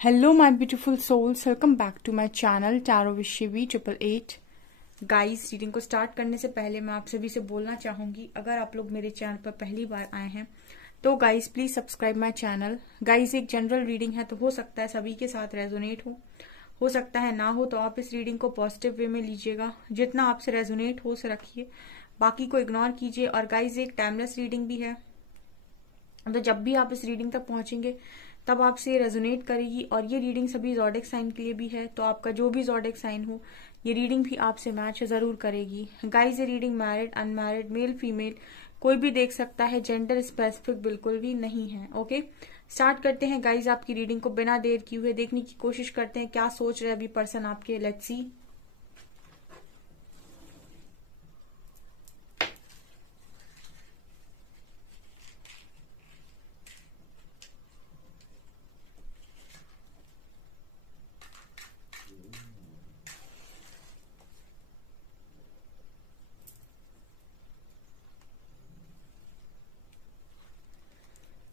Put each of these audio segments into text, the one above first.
Hello my beautiful souls, welcome back to my channel tarot with Shivi 888। Guys, reading को start करने से पहले मैं आप सभी से बोलना चाहूंगी, अगर आप लोग मेरे चैनल पर पहली बार आए हैं तो guys please subscribe my channel. Guys, एक जनरल रीडिंग है तो हो सकता है सभी के साथ रेजोनेट हो सकता है ना हो, तो आप इस रीडिंग को पॉजिटिव वे में लीजिएगा। जितना आपसे रेजोनेट हो उसे रखिए, बाकी को इग्नोर कीजिए। और गाइस, एक टाइमलेस रीडिंग भी है, तो जब भी आप इस रीडिंग तक पहुंचेंगे तब आपसे ये रेजोनेट करेगी। और ये रीडिंग सभी ज़ोडिएक साइन के लिए भी है, तो आपका जो भी ज़ोडिएक साइन हो ये रीडिंग भी आपसे मैच जरूर करेगी। गाइस, ये reading married, unmarried, male female कोई भी देख सकता है, जेंडर स्पेसिफिक बिल्कुल भी नहीं है। ओके, स्टार्ट करते हैं गाइस आपकी रीडिंग को। बिना देर किए हुए देखने की कोशिश करते हैं क्या सोच रहे अभी पर्सन आपके। Let's see.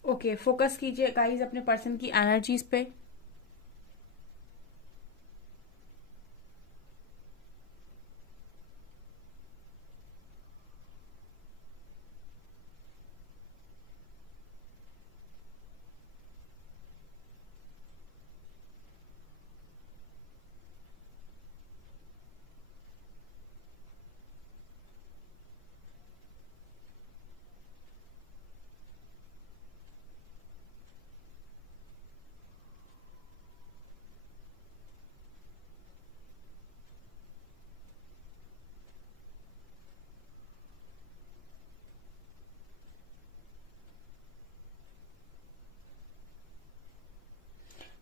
ओके, फोकस कीजिए गाइस अपने पर्सन की एनर्जीज पे।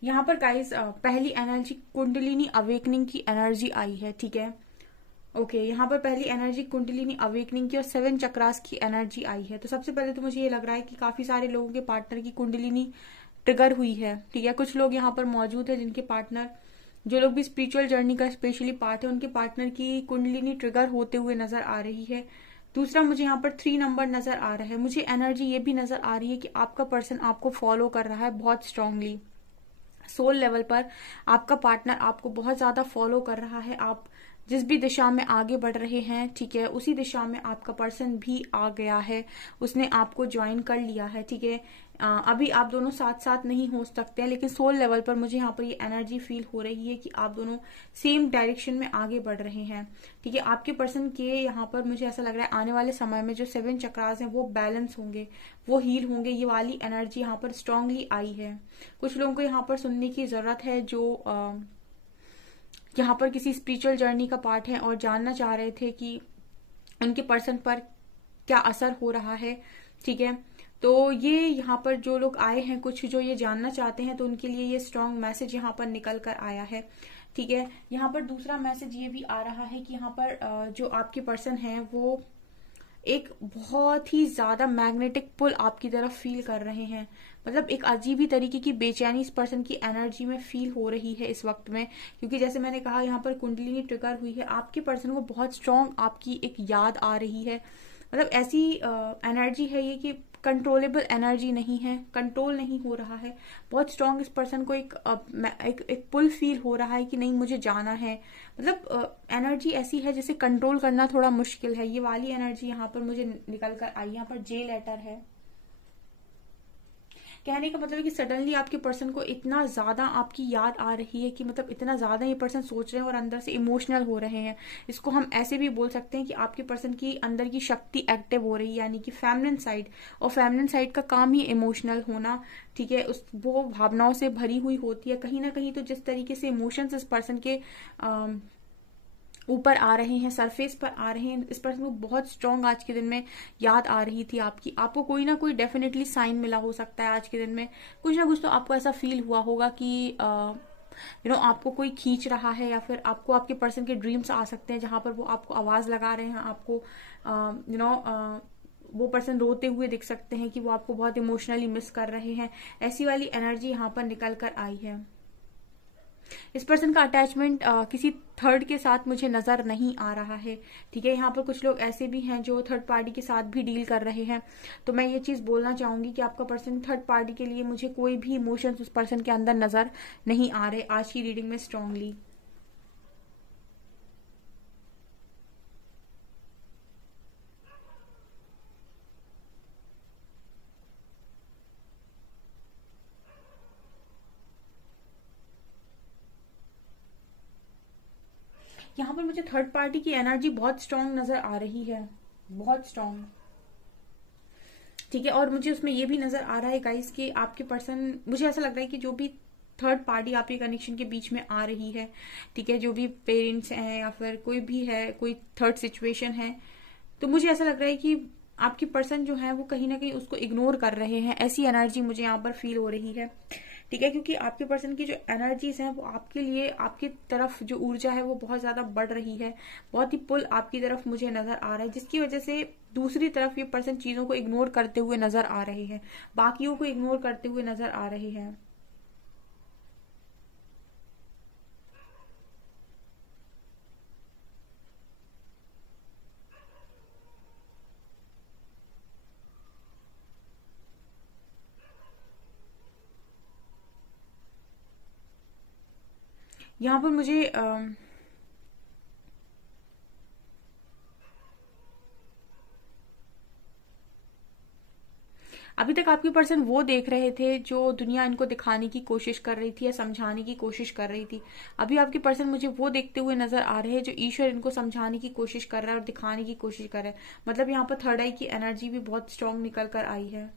यहाँ पर गाइस पहली एनर्जी कुंडलिनी अवेकनिंग की एनर्जी आई है, ठीक है। ओके, यहाँ पर पहली एनर्जी कुंडलिनी अवेकनिंग की और 7 चक्रास की एनर्जी आई है। तो सबसे पहले तो मुझे ये लग रहा है कि काफी सारे लोगों के पार्टनर की कुंडलिनी ट्रिगर हुई है, ठीक है। कुछ लोग यहाँ पर मौजूद है जिनके पार्टनर, जो लोग भी स्पिरिचुअल जर्नी का स्पेशली पार्ट है, उनके पार्टनर की कुंडलिनी ट्रिगर होते हुए नजर आ रही है। दूसरा, मुझे यहाँ पर 3 नंबर नजर आ रहा है। मुझे एनर्जी ये भी नजर आ रही है कि आपका पर्सन आपको फॉलो कर रहा है बहुत स्ट्रांगली। सोल लेवल पर आपका पार्टनर आपको बहुत ज्यादा फॉलो कर रहा है। आप जिस भी दिशा में आगे बढ़ रहे हैं, ठीक है, उसी दिशा में आपका पर्सन भी आ गया है, उसने आपको ज्वाइन कर लिया है, ठीक है। अभी आप दोनों साथ साथ नहीं हो सकते हैं, लेकिन सोल लेवल पर मुझे यहाँ पर ये एनर्जी फील हो रही है कि आप दोनों सेम डायरेक्शन में आगे बढ़ रहे हैं, ठीक है। आपके पर्सन के यहाँ पर मुझे ऐसा लग रहा है आने वाले समय में जो 7 चक्रास हैं वो बैलेंस होंगे, वो हील होंगे। ये वाली एनर्जी यहाँ पर स्ट्रांगली आई है। कुछ लोगों को यहाँ पर सुनने की जरूरत है जो यहाँ पर किसी स्पिरिचुअल जर्नी का पार्ट है और जानना चाह रहे थे कि उनके पर्सन पर क्या असर हो रहा है, ठीक है। तो ये यहाँ पर जो लोग आए हैं, कुछ जो ये जानना चाहते हैं, तो उनके लिए ये स्ट्रांग मैसेज यहाँ पर निकल कर आया है, ठीक है। यहाँ पर दूसरा मैसेज ये भी आ रहा है कि यहाँ पर जो आपके पर्सन है वो एक बहुत ही ज्यादा मैग्नेटिक पुल आपकी तरफ फील कर रहे हैं। मतलब एक अजीब ही तरीके की बेचैनी इस पर्सन की एनर्जी में फील हो रही है इस वक्त में, क्योंकि जैसे मैंने कहा यहाँ पर कुंडलिनी ट्रिगर हुई है। आपके पर्सन को बहुत स्ट्रांग आपकी एक याद आ रही है। मतलब ऐसी एनर्जी है ये कि कंट्रोलेबल एनर्जी नहीं है, कंट्रोल नहीं हो रहा है। बहुत स्ट्रांग इस पर्सन को एक पुल फील हो रहा है कि नहीं मुझे जाना है। मतलब एनर्जी ऐसी है जिसे कंट्रोल करना थोड़ा मुश्किल है। ये वाली एनर्जी यहाँ पर मुझे निकल कर आई। यहाँ पर जे लेटर है। कहने का मतलब है कि सडनली आपके पर्सन को इतना ज्यादा आपकी याद आ रही है कि मतलब इतना ज्यादा ये पर्सन सोच रहे हैं और अंदर से इमोशनल हो रहे हैं। इसको हम ऐसे भी बोल सकते हैं कि आपके पर्सन की अंदर की शक्ति एक्टिव हो रही है, यानी कि फेमिनिन साइड। और फेमिनिन साइड का काम ही इमोशनल होना, ठीक है। वो भावनाओं से भरी हुई होती है कहीं ना कहीं। तो जिस तरीके से इमोशंस इस पर्सन के ऊपर आ रहे हैं, सरफेस पर आ रहे हैं, इस पर्सन को बहुत स्ट्रांग आज के दिन में याद आ रही थी आपकी। आपको कोई ना कोई डेफिनेटली साइन मिला हो सकता है आज के दिन में। कुछ ना कुछ तो आपको ऐसा फील हुआ होगा कि आपको कोई खींच रहा है, या फिर आपको आपके पर्सन के ड्रीम्स आ सकते हैं जहां पर वो आपको आवाज लगा रहे हैं। आपको वो पर्सन रोते हुए दिख सकते हैं कि वो आपको बहुत इमोशनली मिस कर रहे हैं। ऐसी वाली एनर्जी यहाँ पर निकल कर आई है। इस पर्सन का अटैचमेंट किसी थर्ड के साथ मुझे नजर नहीं आ रहा है, ठीक है। यहाँ पर कुछ लोग ऐसे भी हैं जो थर्ड पार्टी के साथ भी डील कर रहे हैं। तो मैं ये चीज बोलना चाहूंगी कि आपका पर्सन थर्ड पार्टी के लिए मुझे कोई भी इमोशंस उस पर्सन के अंदर नजर नहीं आ रहे आज की रीडिंग में स्ट्रांगली। यहाँ पर मुझे थर्ड पार्टी की एनर्जी बहुत स्ट्रांग नजर आ रही है, बहुत स्ट्रांग, ठीक है। और मुझे उसमें ये भी नजर आ रहा है गाइस कि आपके पर्सन, मुझे ऐसा लग रहा है कि जो भी थर्ड पार्टी आपके कनेक्शन के बीच में आ रही है, ठीक है, जो भी पेरेंट्स हैं या फिर कोई भी है, कोई थर्ड सिचुएशन है, तो मुझे ऐसा लग रहा है कि आपके पर्सन जो है वो कहीं ना कहीं उसको इग्नोर कर रहे हैं। ऐसी एनर्जी मुझे यहाँ पर फील हो रही है, ठीक है, क्योंकि आपके पर्सन की जो एनर्जीज हैं वो आपके लिए, आपकी तरफ जो ऊर्जा है वो बहुत ज्यादा बढ़ रही है, बहुत ही पुल आपकी तरफ मुझे नजर आ रहा है, जिसकी वजह से दूसरी तरफ ये पर्सन चीजों को इग्नोर करते हुए नजर आ रहे हैं, बाकियों को इग्नोर करते हुए नजर आ रहे हैं। यहाँ पर मुझे अभी तक आपके पर्सन वो देख रहे थे जो दुनिया इनको दिखाने की कोशिश कर रही थी या समझाने की कोशिश कर रही थी। अभी आपके पर्सन मुझे वो देखते हुए नजर आ रहे हैं जो ईश्वर इनको समझाने की कोशिश कर रहा है और दिखाने की कोशिश कर रहा है। मतलब यहाँ पर थर्ड आई की एनर्जी भी बहुत स्ट्रांग निकल कर आई है।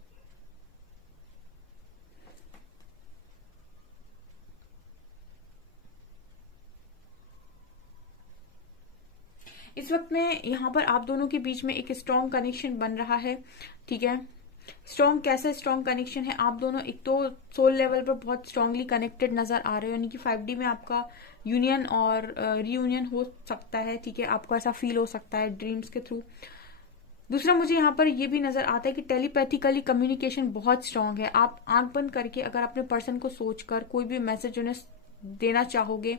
इस वक्त में यहाँ पर आप दोनों के बीच में एक स्ट्रॉन्ग कनेक्शन बन रहा है, ठीक है। स्ट्रॉन्ग कैसा स्ट्रॉन्ग कनेक्शन है, आप दोनों एक तो सोल लेवल पर बहुत स्ट्रांगली कनेक्टेड नजर आ रहे हो, यानी कि 5D में आपका यूनियन और रीयूनियन हो सकता है, ठीक है, आपको ऐसा फील हो सकता है ड्रीम्स के थ्रू। दूसरा मुझे यहाँ पर ये भी नजर आता है कि टेलीपैथिकली कम्युनिकेशन बहुत स्ट्रांग है। आप आंख बंद करके अगर अपने पर्सन को सोचकर कोई भी मैसेज उन्हें देना चाहोगे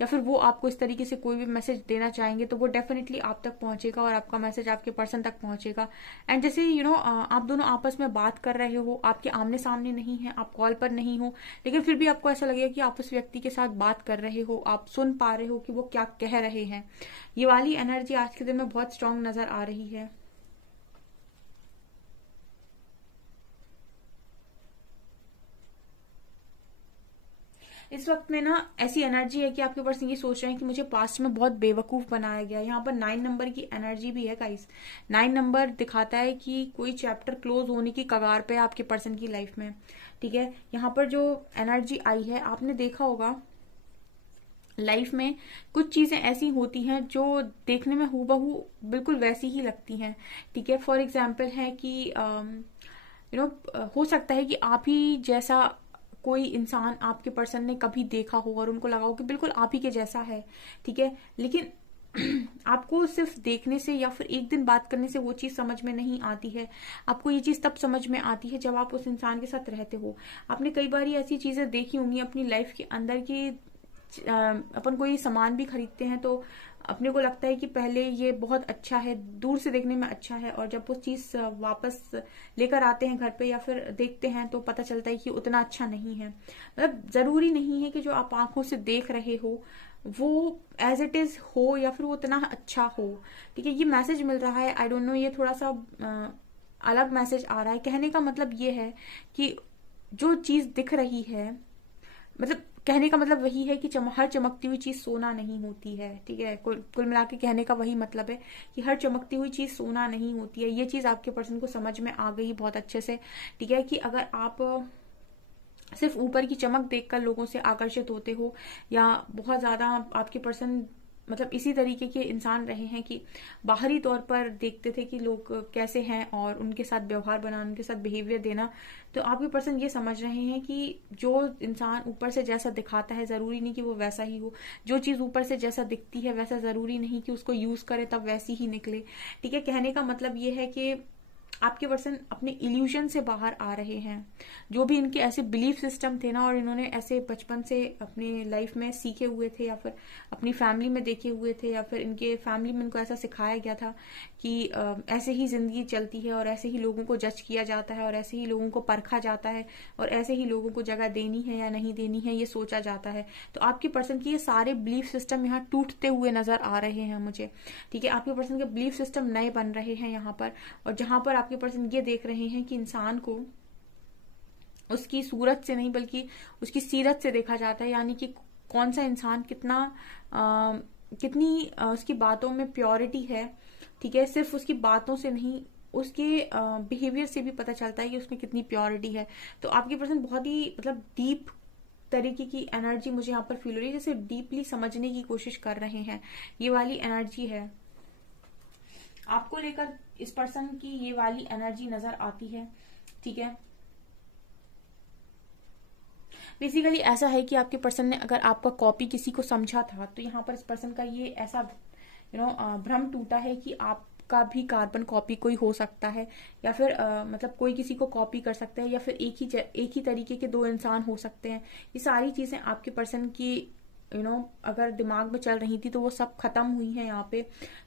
या फिर वो आपको इस तरीके से कोई भी मैसेज देना चाहेंगे तो वो डेफिनेटली आप तक पहुंचेगा और आपका मैसेज आपके पर्सन तक पहुंचेगा। एंड जैसे आप दोनों आपस में बात कर रहे हो, आपके आमने सामने नहीं है, आप कॉल पर नहीं हो, लेकिन फिर भी आपको ऐसा लगेगा कि आप उस व्यक्ति के साथ बात कर रहे हो, आप सुन पा रहे हो कि वो क्या कह रहे हैं। ये वाली एनर्जी आज के दिन में बहुत स्ट्रांग नजर आ रही है। इस वक्त में ना ऐसी एनर्जी है कि आपके पर्सन ये सोच रहे हैं कि मुझे पास्ट में बहुत बेवकूफ बनाया गया। यहाँ पर 9 नंबर की एनर्जी भी है गाइस। 9 नंबर दिखाता है कि कोई चैप्टर क्लोज होने की कगार पे है आपके पर्सन की लाइफ में, ठीक है। यहाँ पर जो एनर्जी आई है, आपने देखा होगा लाइफ में कुछ चीजें ऐसी होती हैं जो देखने में हूबहू बिल्कुल वैसी ही लगती हैं, ठीक है। फॉर एग्जाम्पल है कि हो सकता है कि आप ही जैसा कोई इंसान आपके पर्सन ने कभी देखा हो और उनको लगा हो कि बिल्कुल आप ही के जैसा है, ठीक है, लेकिन आपको सिर्फ देखने से या फिर एक दिन बात करने से वो चीज समझ में नहीं आती है। आपको ये चीज तब समझ में आती है जब आप उस इंसान के साथ रहते हो। आपने कई बार ऐसी चीजें देखी होंगी अपनी लाइफ के अंदर कि अपन कोई सामान भी खरीदते हैं तो अपने को लगता है कि पहले ये बहुत अच्छा है, दूर से देखने में अच्छा है, और जब वो चीज वापस लेकर आते हैं घर पे या फिर देखते हैं तो पता चलता है कि उतना अच्छा नहीं है। मतलब जरूरी नहीं है कि जो आप आंखों से देख रहे हो वो एज इट इज हो या फिर वो उतना अच्छा हो, ठीक है। ये मैसेज मिल रहा है, आई डोंट नो, ये थोड़ा सा अलग मैसेज आ रहा है। कहने का मतलब ये है कि जो चीज दिख रही है, मतलब कहने का मतलब वही है कि हर चमकती हुई चीज सोना नहीं होती है, ठीक है। कुल मिला के कहने का वही मतलब है कि हर चमकती हुई चीज सोना नहीं होती है। ये चीज आपके पर्सन को समझ में आ गई बहुत अच्छे से, ठीक है, कि अगर आप सिर्फ ऊपर की चमक देखकर लोगों से आकर्षित होते हो या बहुत ज्यादा आपके पर्सन मतलब इसी तरीके के इंसान रहे हैं कि बाहरी तौर पर देखते थे कि लोग कैसे हैं और उनके साथ व्यवहार बनाना, उनके साथ बिहेवियर देना, तो आपके पर्सन ये समझ रहे हैं कि जो इंसान ऊपर से जैसा दिखाता है जरूरी नहीं कि वो वैसा ही हो। जो चीज ऊपर से जैसा दिखती है वैसा जरूरी नहीं कि उसको यूज करे तब वैसी ही निकले, ठीक है। कहने का मतलब ये है कि आपके पर्सन अपने इल्यूजन से बाहर आ रहे हैं। जो भी इनके ऐसे बिलीफ सिस्टम थे ना, और इन्होंने ऐसे बचपन से अपने लाइफ में सीखे हुए थे, या फिर अपनी फैमिली में देखे हुए थे, या फिर इनके फैमिली में इनको ऐसा सिखाया गया था कि ऐसे ही जिंदगी चलती है, और ऐसे ही लोगों को जज किया जाता है, और ऐसे ही लोगों को परखा जाता है, और ऐसे ही लोगों को जगह देनी है या नहीं देनी है ये सोचा जाता है। तो आपके पर्सन की ये सारे बिलीफ सिस्टम यहाँ टूटते हुए नजर आ रहे हैं मुझे, ठीक है। आपके पर्सन के बिलीफ सिस्टम नए बन रहे हैं यहाँ पर, और जहां पर आपके पर्सन ये देख रहे हैं कि इंसान को उसकी सूरत से नहीं बल्कि उसकी सीरत से देखा जाता है, यानी कि कौन सा इंसान कितनी उसकी बातों में प्योरिटी है, ठीक है। सिर्फ उसकी बातों से नहीं, उसके बिहेवियर से भी पता चलता है कि उसमें कितनी प्योरिटी है। तो आपके पर्सन बहुत ही मतलब डीप तरीके की एनर्जी मुझे यहाँ पर फील हो रही है, जैसे डीपली समझने की कोशिश कर रहे हैं, ये वाली एनर्जी है आपको लेकर। इस पर्सन की ये वाली एनर्जी नजर आती है, ठीक है। बेसिकली ऐसा है कि आपके पर्सन ने अगर आपका कॉपी किसी को समझा था, तो यहाँ पर इस पर्सन का ये ऐसा भ्रम टूटा है कि आपका भी कार्बन कॉपी कोई हो सकता है, या फिर मतलब कोई किसी को कॉपी कर सकता है, या फिर एक ही तरीके के दो इंसान हो सकते हैं। ये सारी चीजें आपके पर्सन की अगर दिमाग में चल रही थी तो वो सब खत्म हुई हैं यहाँ पे,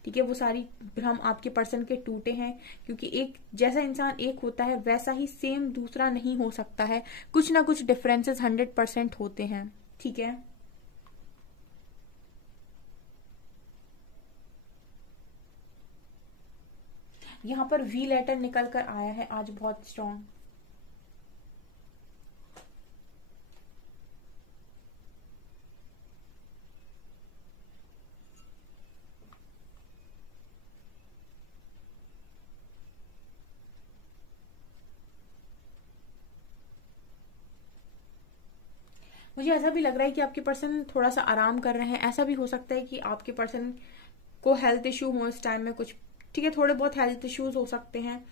ठीक है। वो सारी भ्रम आपके पर्सन के टूटे हैं, क्योंकि एक जैसा इंसान एक होता है वैसा ही सेम दूसरा नहीं हो सकता है, कुछ ना कुछ डिफरेंसेस 100% होते हैं, ठीक है। यहाँ पर वी लेटर निकल कर आया है आज बहुत स्ट्रॉन्ग। मुझे ऐसा भी लग रहा है कि आपके पर्सन थोड़ा सा आराम कर रहे हैं। ऐसा भी हो सकता है कि आपके पर्सन को हेल्थ इश्यू हो इस टाइम में कुछ, ठीक है। थोड़े बहुत हेल्थ इश्यूज हो सकते हैं,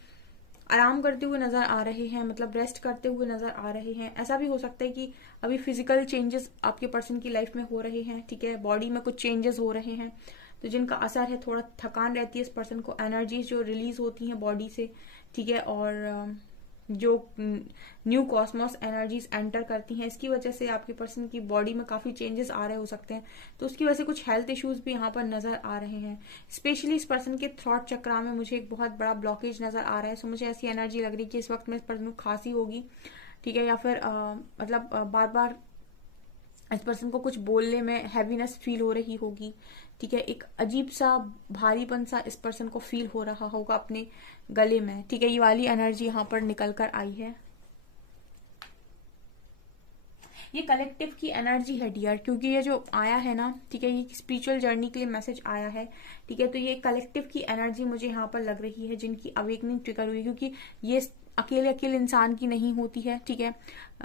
आराम करते हुए नजर आ रहे हैं, मतलब रेस्ट करते हुए नजर आ रहे हैं। ऐसा भी हो सकता है कि अभी फिजिकल चेंजेस आपके पर्सन की लाइफ में हो रहे हैं, ठीक है। बॉडी में कुछ चेंजेस हो रहे हैं, तो जिनका असर है थोड़ा थकान रहती है इस पर्सन को, एनर्जीज जो रिलीज होती हैं बॉडी से, ठीक है। और जो न्यू कॉस्मोस एनर्जीज एंटर करती हैं, इसकी वजह से आपके पर्सन की बॉडी में काफी चेंजेस आ रहे हो सकते हैं। तो उसकी वजह से कुछ हेल्थ इश्यूज भी यहाँ पर नजर आ रहे हैं। स्पेशली इस पर्सन के थ्रॉट चक्रा में मुझे एक बहुत बड़ा ब्लॉकेज नजर आ रहा है। सो मुझे ऐसी एनर्जी लग रही है कि इस वक्त में इस पर्सन को खांसी होगी, ठीक है, या फिर मतलब बार बार इस पर्सन को कुछ बोलने में हैवीनेस फील हो रही होगी, ठीक है। एक अजीब सा भारीपन सा इस पर्सन को फील हो रहा होगा अपने गले में, ठीक है। ये वाली एनर्जी यहाँ पर निकल कर आई है। ये कलेक्टिव की एनर्जी है डियर, क्योंकि ये जो आया है ना, ठीक है, ये स्पिरिचुअल जर्नी के लिए मैसेज आया है, ठीक है। तो ये कलेक्टिव की एनर्जी मुझे यहाँ पर लग रही है, जिनकी अवेकनिंग ट्रिगर हुई, क्योंकि ये अकेले अकेले इंसान की नहीं होती है, ठीक है।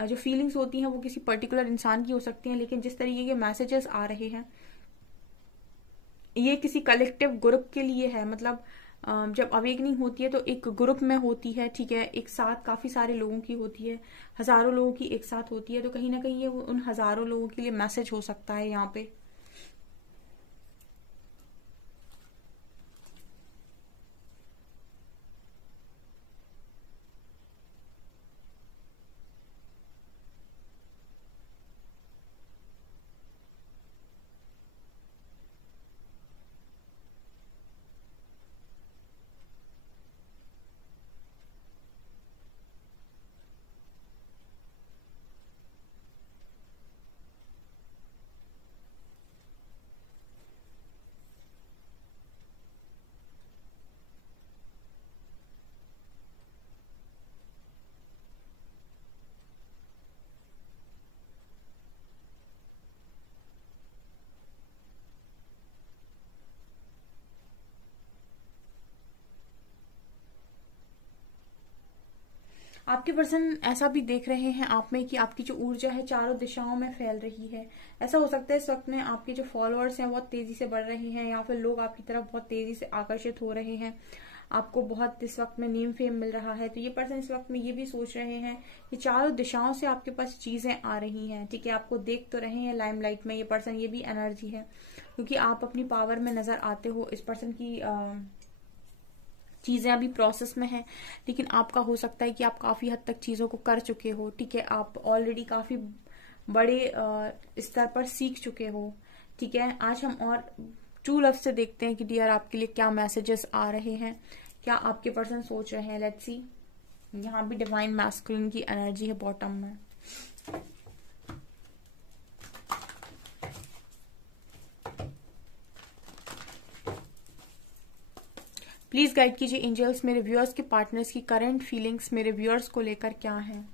जो फीलिंग्स होती हैं वो किसी पर्टिकुलर इंसान की हो सकती हैं, लेकिन जिस तरीके के मैसेजेस आ रहे हैं ये किसी कलेक्टिव ग्रुप के लिए है। मतलब जब अवेकनिंग होती है तो एक ग्रुप में होती है, ठीक है, एक साथ काफी सारे लोगों की होती है, हजारों लोगों की एक साथ होती है। तो कहीं ना कहीं ये उन हजारों लोगों के लिए मैसेज हो सकता है यहाँ पे। आपके पर्सन ऐसा भी देख रहे हैं आप में कि आपकी जो ऊर्जा है चारों दिशाओं में फैल रही है। ऐसा हो सकता है इस वक्त में आपके जो फॉलोअर्स हैं बहुत तेजी से बढ़ रहे हैं, या फिर लोग आपकी तरफ बहुत तेजी से आकर्षित हो रहे हैं, आपको बहुत इस वक्त में नेम फेम मिल रहा है। तो ये पर्सन इस वक्त में ये भी सोच रहे हैं कि चारों दिशाओं से आपके पास चीजें आ रही हैं, ठीक है। आपको देख तो रहे हैं लाइमलाइट में, ये पर्सन, ये भी एनर्जी है, क्योंकि आप अपनी पावर में नजर आते हो। इस पर्सन की चीजें अभी प्रोसेस में है, लेकिन आपका हो सकता है कि आप काफी हद तक चीजों को कर चुके हो, ठीक है, आप ऑलरेडी काफी बड़े स्तर पर सीख चुके हो, ठीक है। आज हम और ट्रू लव से देखते हैं कि डियर आपके लिए क्या मैसेजेस आ रहे हैं, क्या आपके पर्सन सोच रहे हैं। Let's see. यहाँ भी डिवाइन मैस्कुलिन की एनर्जी है बॉटम में। प्लीज गाइड कीजिए एंजल्स, मेरे व्यूअर्स के पार्टनर्स की करंट फीलिंग्स मेरे व्यूअर्स को लेकर क्या है।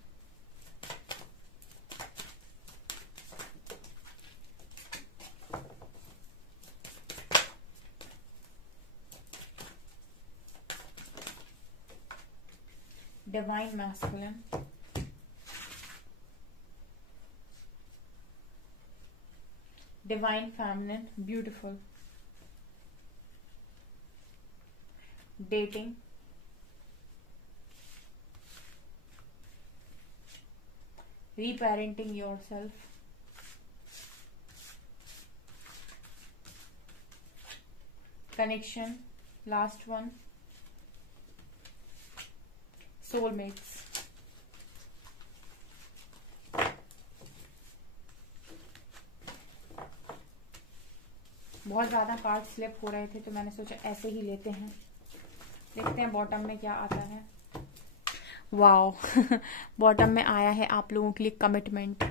Divine masculine, divine feminine, beautiful, dating, reparenting yourself, connection, last one, soulmates। बहुत ज्यादा कार्ड स्लिप हो रहे थे तो मैंने सोचा ऐसे ही लेते हैं, देखते हैं बॉटम में क्या आता है। वाओ बॉटम में आया है आप लोगों के लिए कमिटमेंट।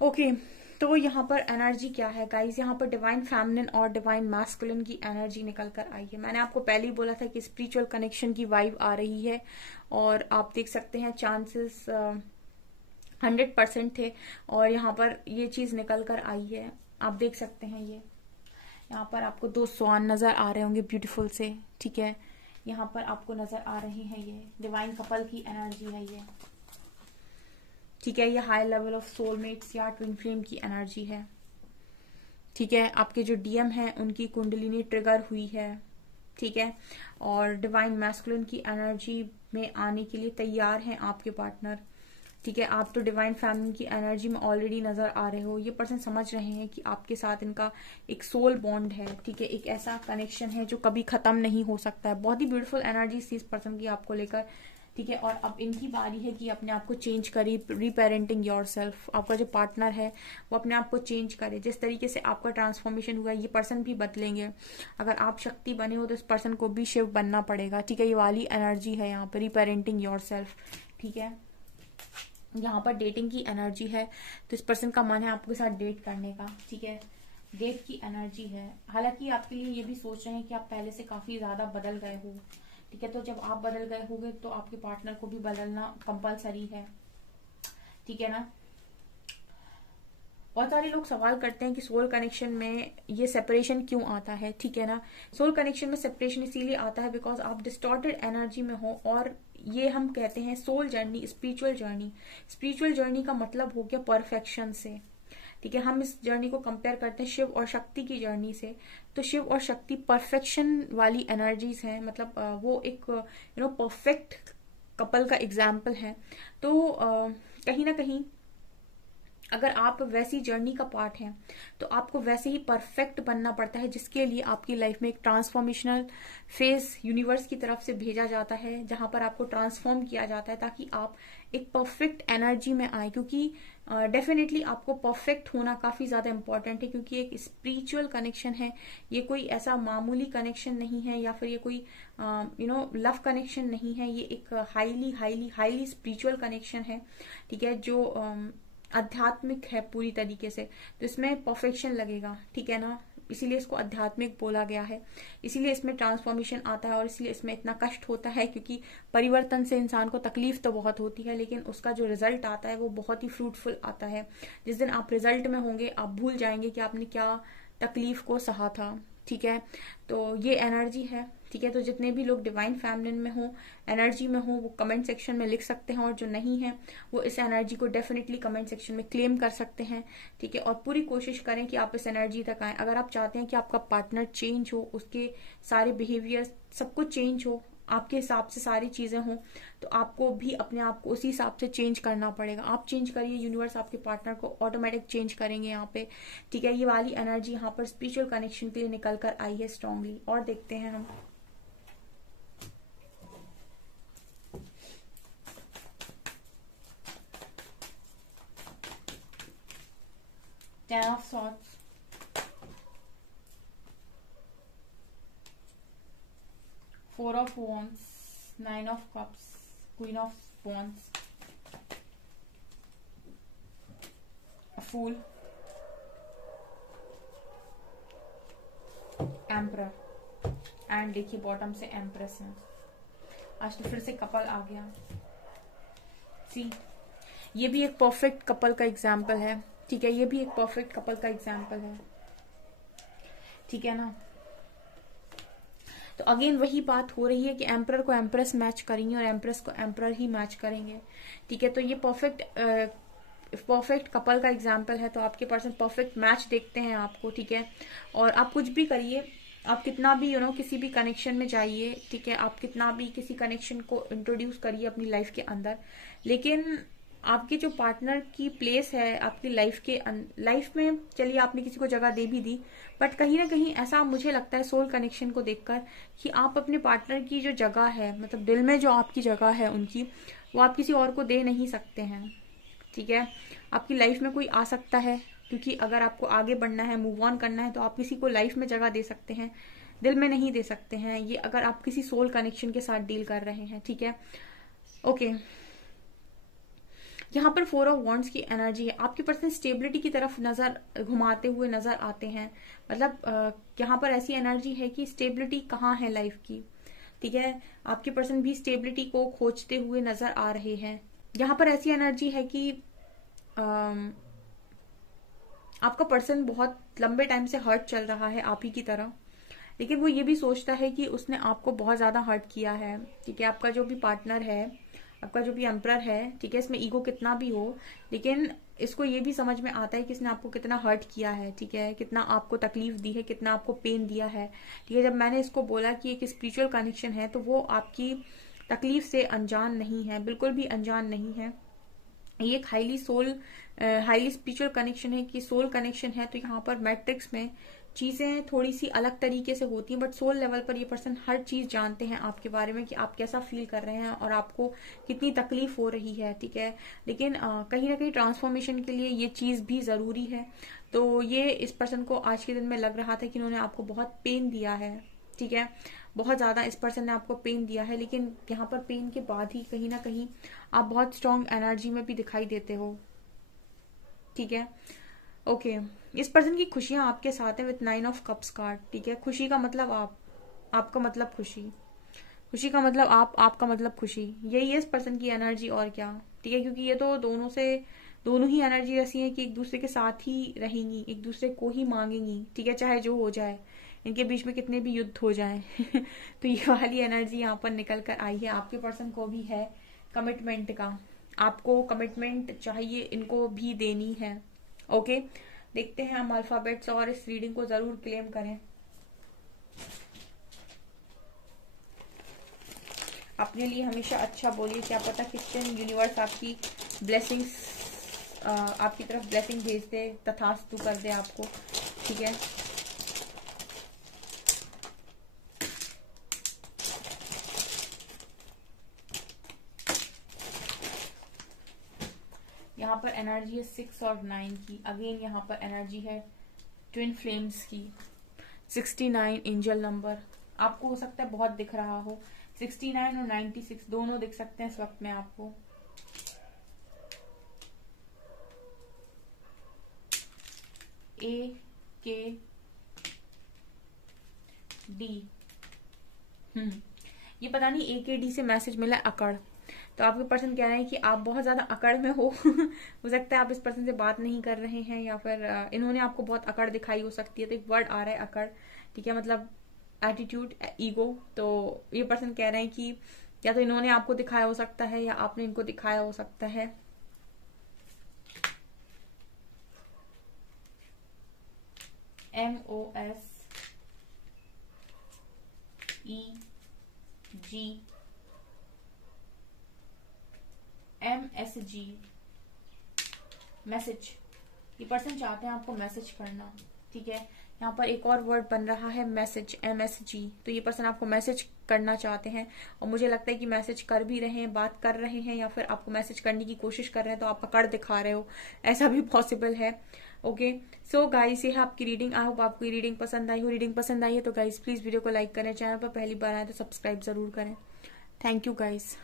ओके तो यहाँ पर एनर्जी क्या है गाइस, यहाँ पर डिवाइन फेमिनिन और डिवाइन मैस्कुलिन की एनर्जी निकल कर आई है। मैंने आपको पहले ही बोला था कि स्पिरिचुअल कनेक्शन की वाइब आ रही है और आप देख सकते हैं चांसेस 100% थे और यहाँ पर ये चीज निकल कर आई है। आप देख सकते हैं ये यहाँ पर आपको 2 स्वान नजर आ रहे होंगे ब्यूटीफुल से, ठीक है, यहाँ पर आपको नजर आ रही है ये डिवाइन कपल की एनर्जी है ये, ठीक है। ये हाई लेवल ऑफ सोलमेट्स या ट्विन फ्लेम की एनर्जी है, ठीक है। आपके जो डीएम है उनकी कुंडलिनी ट्रिगर हुई है, ठीक है, और डिवाइन मैस्कुलिन की एनर्जी में आने के लिए तैयार हैं आपके पार्टनर, ठीक है। आप तो डिवाइन फैमिली की एनर्जी में ऑलरेडी नजर आ रहे हो। ये पर्सन समझ रहे हैं कि आपके साथ इनका एक सोल बॉन्ड है, ठीक है, एक ऐसा कनेक्शन है जो कभी खत्म नहीं हो सकता है। बहुत ही ब्यूटीफुल एनर्जी इस पर्सन की आपको लेकर, ठीक है। और अब इनकी बारी है कि अपने आप को चेंज करे, रीपेरेंटिंग योरसेल्फ। आपका जो पार्टनर है वो अपने आप को चेंज करे। जिस तरीके से आपका ट्रांसफॉर्मेशन हुआ है ये पर्सन भी बदलेंगे। अगर आप शक्ति बने हो तो इस पर्सन को भी शिव बनना पड़ेगा, ठीक है। ये वाली एनर्जी है यहाँ पर रीपेरेंटिंग योरसेल्फ, ठीक है। यहाँ पर डेटिंग की एनर्जी है तो इस पर्सन का मन है आपके साथ डेट करने का, ठीक है। डेट की एनर्जी है, हालांकि आपके लिए ये भी सोच रहे हैं कि आप पहले से काफी ज्यादा बदल गए हो, ठीक है। तो जब आप बदल गए होंगे तो आपके पार्टनर को भी बदलना कंपलसरी है, ठीक है ना। बहुत सारे लोग सवाल करते हैं कि सोल कनेक्शन में ये सेपरेशन क्यों आता है, ठीक है ना। सोल कनेक्शन में सेपरेशन इसीलिए आता है बिकॉज आप डिस्टॉर्टेड एनर्जी में हो और ये हम कहते हैं soul journey, spiritual journey. Spiritual journey का मतलब हो गया परफेक्शन से, ठीक है। हम इस जर्नी को कंपेयर करते हैं शिव और शक्ति की जर्नी से। तो शिव और शक्ति परफेक्शन वाली एनर्जीज हैं, मतलब वो एक परफेक्ट कपल का एग्जाम्पल है। तो कहीं ना कहीं अगर आप वैसी जर्नी का पार्ट हैं तो आपको वैसे ही परफेक्ट बनना पड़ता है, जिसके लिए आपकी लाइफ में एक ट्रांसफॉर्मेशनल फेज यूनिवर्स की तरफ से भेजा जाता है, जहां पर आपको ट्रांसफॉर्म किया जाता है ताकि आप एक परफेक्ट एनर्जी में आए। क्योंकि डेफिनेटली आपको परफेक्ट होना काफी ज्यादा इंपॉर्टेंट है, क्योंकि एक स्पिरिचुअल कनेक्शन है, ये कोई ऐसा मामूली कनेक्शन नहीं है या फिर ये कोई लव कनेक्शन नहीं है। ये एक highly highly highly spiritual connection है, ठीक है, जो आध्यात्मिक है पूरी तरीके से। तो इसमें परफेक्शन लगेगा, ठीक है ना, इसीलिए इसको आध्यात्मिक बोला गया है, इसीलिए इसमें ट्रांसफॉर्मेशन आता है और इसलिए इसमें इतना कष्ट होता है। क्योंकि परिवर्तन से इंसान को तकलीफ तो बहुत होती है, लेकिन उसका जो रिजल्ट आता है वो बहुत ही फ्रूटफुल आता है। जिस दिन आप रिजल्ट में होंगे आप भूल जाएंगे कि आपने क्या तकलीफ को सहा था, ठीक है। तो ये एनर्जी है, ठीक है। तो जितने भी लोग डिवाइन फैमिलिन में हो, एनर्जी में हो, वो कमेंट सेक्शन में लिख सकते हैं, और जो नहीं है वो इस एनर्जी को डेफिनेटली कमेंट सेक्शन में क्लेम कर सकते हैं, ठीक है। और पूरी कोशिश करें कि आप इस एनर्जी तक आए। अगर आप चाहते हैं कि आपका पार्टनर चेंज हो, उसके सारे बिहेवियर सब कुछ चेंज हो, आपके हिसाब से सारी चीजें हों, तो आपको भी अपने आप को उसी हिसाब से चेंज करना पड़ेगा। आप चेंज करिए, यूनिवर्स आपके पार्टनर को ऑटोमेटिक चेंज करेंगे यहाँ पे, ठीक है। ये वाली एनर्जी यहाँ पर स्पिरिचुअल कनेक्शन के लिए निकल कर आई है स्ट्रांगली। और देखते हैं हम, ten of swords, four of wands, nine of cups, queen of wands, fool, emperor, and देखिए बॉटम से एम्प्रेस है। आज तो फिर से कपल आ गया। सी, ये भी एक परफेक्ट कपल का एग्जाम्पल है, ठीक है। ये भी एक परफेक्ट कपल का एग्जाम्पल है, ठीक है ना। तो अगेन वही बात हो रही है कि एम्परर को एम्प्रेस मैच करेंगे और एम्प्रेस को एम्परर ही मैच करेंगे, ठीक है। तो ये परफेक्ट कपल का एग्जाम्पल है। तो आपके पर्सन परफेक्ट मैच देखते हैं आपको, ठीक है। और आप कुछ भी करिए, आप कितना भी किसी भी कनेक्शन में जाइए, ठीक है, आप कितना भी किसी कनेक्शन को इंट्रोड्यूस करिए अपनी लाइफ के अंदर, लेकिन आपके जो पार्टनर की प्लेस है आपकी लाइफ में, चलिए आपने किसी को जगह दे भी दी, बट कहीं ना कहीं ऐसा मुझे लगता है सोल कनेक्शन को देखकर कि आप अपने पार्टनर की जो जगह है, मतलब दिल में जो आपकी जगह है उनकी, वो आप किसी और को दे नहीं सकते हैं, ठीक है। आपकी लाइफ में कोई आ सकता है, क्योंकि अगर आपको आगे बढ़ना है, मूव ऑन करना है, तो आप किसी को लाइफ में जगह दे सकते हैं, दिल में नहीं दे सकते हैं। ये अगर आप किसी सोल कनेक्शन के साथ डील कर रहे हैं, ठीक है। ओके, यहाँ पर फोर ऑफ वॉन्ड्स की एनर्जी है। आपके पर्सन स्टेबिलिटी की तरफ नजर घुमाते हुए नजर आते हैं, मतलब यहाँ पर ऐसी एनर्जी है कि स्टेबिलिटी कहाँ है लाइफ की, ठीक है। आपके पर्सन भी स्टेबिलिटी को खोजते हुए नजर आ रहे हैं। यहाँ पर ऐसी एनर्जी है कि आपका पर्सन बहुत लंबे टाइम से हर्ट चल रहा है आप ही की तरह, लेकिन वो ये भी सोचता है कि उसने आपको बहुत ज्यादा हर्ट किया है, ठीक है। आपका जो भी पार्टनर है, आपका जो भी एम्परर है, ठीक है, इसमें ईगो कितना भी हो, लेकिन इसको ये भी समझ में आता है कि इसने आपको कितना हर्ट किया है, ठीक है, कितना आपको तकलीफ दी है, कितना आपको पेन दिया है, ठीक है। जब मैंने इसको बोला कि एक स्पिरिचुअल कनेक्शन है, तो वो आपकी तकलीफ से अनजान नहीं है, बिल्कुल भी अनजान नहीं है। ये एक हाईली स्पिरिचुअल कनेक्शन है कि सोल कनेक्शन है। तो यहाँ पर मैट्रिक्स में चीजें थोड़ी सी अलग तरीके से होती हैं, बट सोल लेवल पर ये पर्सन हर चीज जानते हैं आपके बारे में कि आप कैसा फील कर रहे हैं और आपको कितनी तकलीफ हो रही है, ठीक है। लेकिन कहीं ना कहीं ट्रांसफॉर्मेशन के लिए ये चीज भी जरूरी है। तो ये इस पर्सन को आज के दिन में लग रहा था कि इन्होंने आपको बहुत पेन दिया है, ठीक है, बहुत ज्यादा इस पर्सन ने आपको पेन दिया है, लेकिन यहाँ पर पेन के बाद ही कहीं ना कहीं आप बहुत स्ट्रांग एनर्जी में भी दिखाई देते हो, ठीक है। ओके, इस पर्सन की खुशियां आपके साथ है विथ 9 ऑफ कप्स कार्ड, ठीक है। खुशी का मतलब आपका मतलब खुशी का मतलब आपका मतलब खुशी, यही है इस पर्सन की एनर्जी, और क्या, ठीक है। क्योंकि ये तो दोनों ही एनर्जी ऐसी है कि एक दूसरे के साथ ही रहेंगी, एक दूसरे को ही मांगेंगी, ठीक है, चाहे जो हो जाए, इनके बीच में कितने भी युद्ध हो जाए तो ये वाली एनर्जी यहाँ पर निकल कर आई है। आपके पर्सन को भी है कमिटमेंट का, आपको कमिटमेंट चाहिए, इनको भी देनी है। ओके, देखते हैं हम अल्फाबेट्स, और इस रीडिंग को जरूर क्लेम करें। अपने लिए हमेशा अच्छा बोलिए, क्या पता किस दिन यूनिवर्स आपकी ब्लेसिंग्स आपकी तरफ ब्लेसिंग भेज दे, तथास्तु कर दे आपको, ठीक है। यहाँ पर एनर्जी है 6 और 9 की। अगेन यहाँ पर एनर्जी है ट्विन फ्लेम्स की। 69 एंजल नंबर आपको हो सकता है बहुत दिख रहा हो, 69 और 96 दोनों दिख सकते हैं इस वक्त में आपको। A K D, ये पता नहीं A K D से मैसेज मिला अकड़, तो आपके पर्सन कह रहे हैं कि आप बहुत ज्यादा अकड़ में हो सकता है आप इस पर्सन से बात नहीं कर रहे हैं, या फिर इन्होंने आपको बहुत अकड़ दिखाई हो सकती है। तो एक वर्ड आ रहा है अकड़, ठीक है, मतलब एटीट्यूड, ईगो। तो ये पर्सन कह रहे हैं कि या तो इन्होंने आपको दिखाया हो सकता है या आपने इनको दिखाया हो सकता है। MOSEG MSG मैसेज, ये पर्सन चाहते हैं आपको मैसेज करना, ठीक है। यहाँ पर एक और वर्ड बन रहा है मैसेज, MSG, तो ये पर्सन आपको मैसेज करना चाहते हैं और मुझे लगता है कि मैसेज कर भी रहे हैं, बात कर रहे हैं, या फिर आपको मैसेज करने की कोशिश कर रहे हैं तो आप पकड़ दिखा रहे हो, ऐसा भी पॉसिबल है। ओके, सो गाइस ये है आपकी रीडिंग। आई होप आपको ये रीडिंग पसंद आई हो। रीडिंग पसंद आई है तो गाइस प्लीज वीडियो को लाइक करें, चैनल पर पहली बार आए तो सब्सक्राइब जरूर करें। Thank you guys.